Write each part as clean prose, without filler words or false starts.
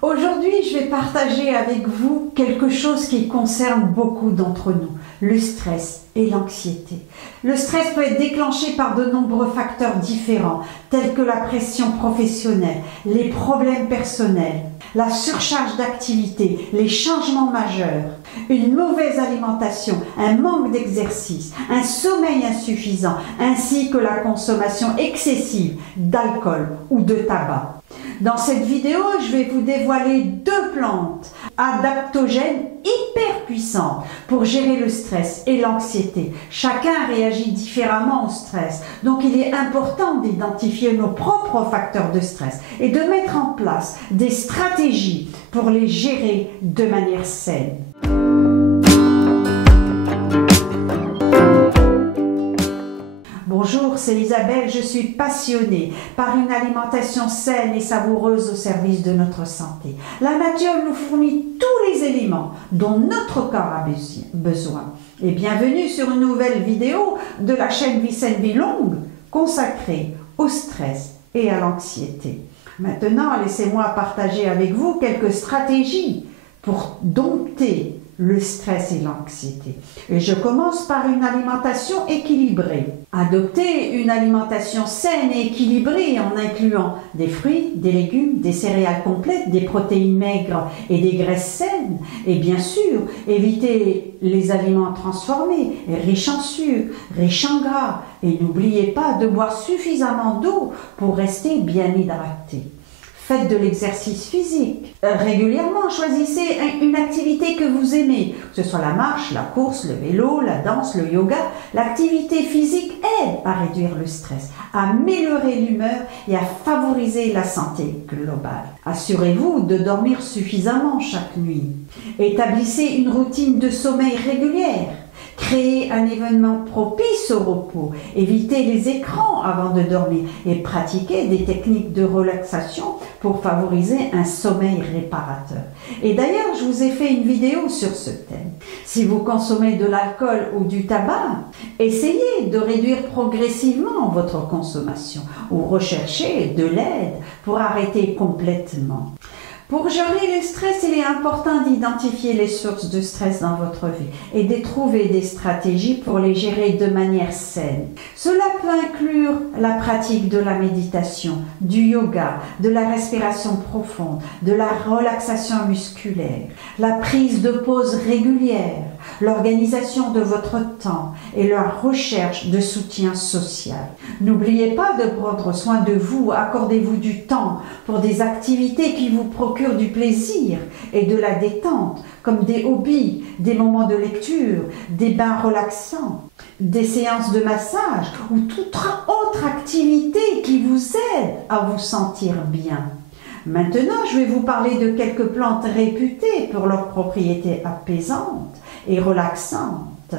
Aujourd'hui, je vais partager avec vous quelque chose qui concerne beaucoup d'entre nous, le stress et l'anxiété. Le stress peut être déclenché par de nombreux facteurs différents, tels que la pression professionnelle, les problèmes personnels, la surcharge d'activité, les changements majeurs, une mauvaise alimentation, un manque d'exercice, un sommeil insuffisant, ainsi que la consommation excessive d'alcool ou de tabac. Dans cette vidéo, je vais vous dévoiler 2 plantes adaptogènes hyper puissantes pour gérer le stress et l'anxiété. Chacun réagit différemment au stress, donc il est important d'identifier nos propres facteurs de stress et de mettre en place des stratégies pour les gérer de manière saine. Bonjour, c'est Isabelle, je suis passionnée par une alimentation saine et savoureuse au service de notre santé. La nature nous fournit tous les éléments dont notre corps a besoin. Et bienvenue sur une nouvelle vidéo de la chaîne Vie Saine Vie Longue consacrée au stress et à l'anxiété. Maintenant, laissez-moi partager avec vous quelques stratégies pour dompter le stress et l'anxiété. Et je commence par une alimentation équilibrée. Adoptez une alimentation saine et équilibrée en incluant des fruits, des légumes, des céréales complètes, des protéines maigres et des graisses saines. Et bien sûr, évitez les aliments transformés, riches en sucre, riches en gras. Et n'oubliez pas de boire suffisamment d'eau pour rester bien hydraté. Faites de l'exercice physique. Régulièrement, choisissez une activité que vous aimez, que ce soit la marche, la course, le vélo, la danse, le yoga. L'activité physique aide à réduire le stress, à améliorer l'humeur et à favoriser la santé globale. Assurez-vous de dormir suffisamment chaque nuit. Établissez une routine de sommeil régulière. Créez un événement propice au repos, évitez les écrans avant de dormir et pratiquez des techniques de relaxation pour favoriser un sommeil réparateur. Et d'ailleurs, je vous ai fait une vidéo sur ce thème. Si vous consommez de l'alcool ou du tabac, essayez de réduire progressivement votre consommation ou recherchez de l'aide pour arrêter complètement. Pour gérer le stress, il est important d'identifier les sources de stress dans votre vie et de trouver des stratégies pour les gérer de manière saine. Cela peut inclure la pratique de la méditation, du yoga, de la respiration profonde, de la relaxation musculaire, la prise de pauses régulières, l'organisation de votre temps et la recherche de soutien social. N'oubliez pas de prendre soin de vous, accordez-vous du temps pour des activités qui vous procurent du plaisir et de la détente, comme des hobbies, des moments de lecture, des bains relaxants, des séances de massage ou toute autre activité qui vous aide à vous sentir bien. Maintenant, je vais vous parler de quelques plantes réputées pour leurs propriétés apaisantes et relaxantes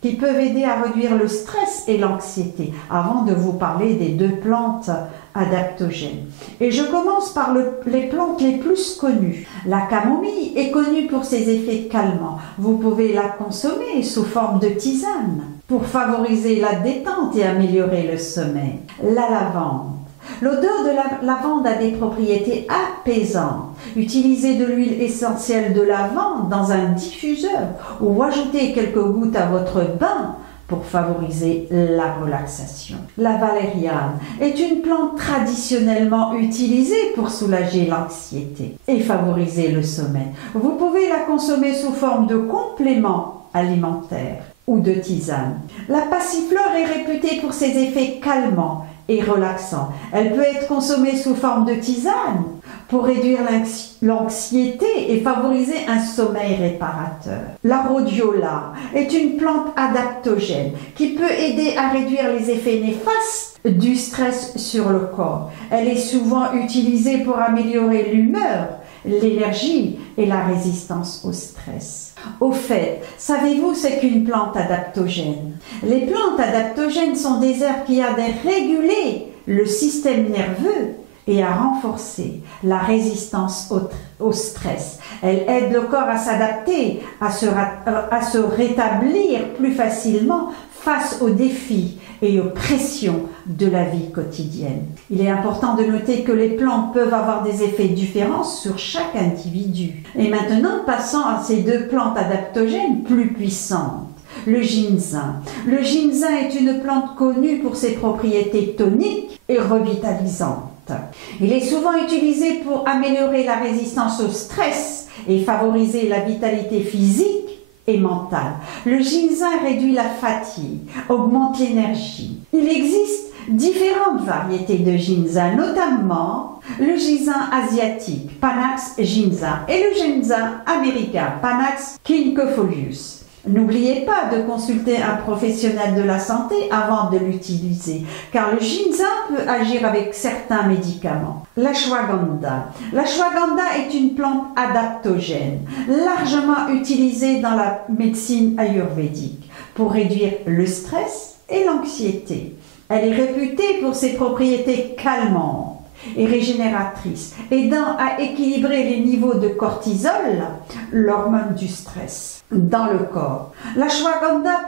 qui peuvent aider à réduire le stress et l'anxiété avant de vous parler des 2 plantes adaptogènes. Et je commence par les plantes les plus connues. La camomille est connue pour ses effets calmants. Vous pouvez la consommer sous forme de tisane pour favoriser la détente et améliorer le sommeil. La lavande. L'odeur de la lavande a des propriétés apaisantes. Utilisez de l'huile essentielle de lavande dans un diffuseur ou ajoutez quelques gouttes à votre bain pour favoriser la relaxation. La valériane est une plante traditionnellement utilisée pour soulager l'anxiété et favoriser le sommeil. Vous pouvez la consommer sous forme de complément alimentaire ou de tisane. La passiflore est réputée pour ses effets calmants et relaxants. Elle peut être consommée sous forme de tisane pour réduire l'anxiété et favoriser un sommeil réparateur. La rhodiola est une plante adaptogène qui peut aider à réduire les effets néfastes du stress sur le corps. Elle est souvent utilisée pour améliorer l'humeur, l'énergie et la résistance au stress. Au fait, savez-vous ce qu'une plante adaptogène? Les plantes adaptogènes sont des herbes qui aident à réguler le système nerveux et à renforcer la résistance au stress. Elle aide le corps à s'adapter, à se rétablir plus facilement face aux défis et aux pressions de la vie quotidienne. Il est important de noter que les plantes peuvent avoir des effets différents sur chaque individu. Et maintenant, passons à ces deux plantes adaptogènes plus puissantes. Le ginseng. Le ginseng est une plante connue pour ses propriétés toniques et revitalisantes. Il est souvent utilisé pour améliorer la résistance au stress et favoriser la vitalité physique et mentale. Le ginseng réduit la fatigue, augmente l'énergie. Il existe différentes variétés de ginseng, notamment le ginseng asiatique, Panax ginseng, et le ginseng américain, Panax quinquefolius. N'oubliez pas de consulter un professionnel de la santé avant de l'utiliser, car le ginseng peut agir avec certains médicaments. L'ashwagandha. L'ashwagandha est une plante adaptogène, largement utilisée dans la médecine ayurvédique pour réduire le stress et l'anxiété. Elle est réputée pour ses propriétés calmantes et régénératrices, aidant à équilibrer les niveaux de cortisol, l'hormone du stress, dans le corps. L'ashwagandha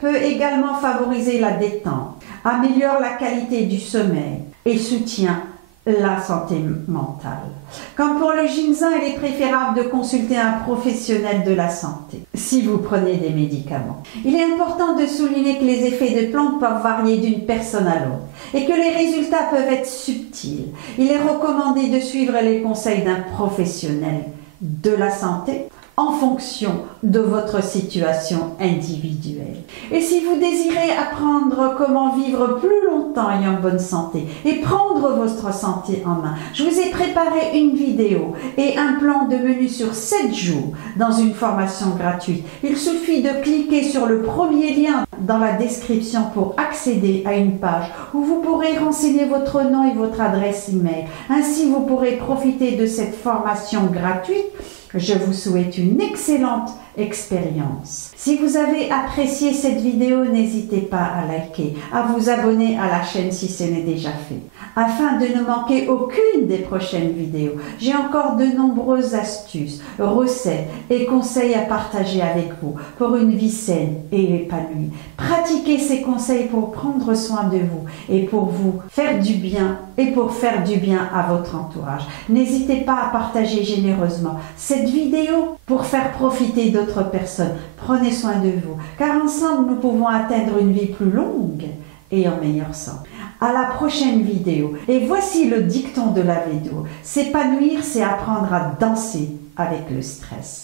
peut également favoriser la détente, améliore la qualité du sommeil et soutient la santé mentale. Comme pour le ginseng, il est préférable de consulter un professionnel de la santé si vous prenez des médicaments. Il est important de souligner que les effets de plantes peuvent varier d'une personne à l'autre et que les résultats peuvent être subtils. Il est recommandé de suivre les conseils d'un professionnel de la santé en fonction de votre situation individuelle. Et si vous désirez apprendre comment vivre plus longtemps et en bonne santé et prendre votre santé en main, je vous ai préparé une vidéo et un plan de menu sur 7 jours dans une formation gratuite. Il suffit de cliquer sur le premier lien dans la description pour accéder à une page où vous pourrez renseigner votre nom et votre adresse email. Ainsi, vous pourrez profiter de cette formation gratuite. Je vous souhaite une excellente expérience. Si vous avez apprécié cette vidéo, n'hésitez pas à liker, à vous abonner à la chaîne si ce n'est déjà fait. Afin de ne manquer aucune des prochaines vidéos, j'ai encore de nombreuses astuces, recettes et conseils à partager avec vous pour une vie saine et épanouie. Pratiquez ces conseils pour prendre soin de vous et pour vous faire du bien et pour faire du bien à votre entourage. N'hésitez pas à partager généreusement cette vidéo pour faire profiter d'autres personnes. Prenez soin de vous, car ensemble nous pouvons atteindre une vie plus longue et en meilleure santé. À la prochaine vidéo. Et voici le dicton de la vidéo. S'épanouir, c'est apprendre à danser avec le stress.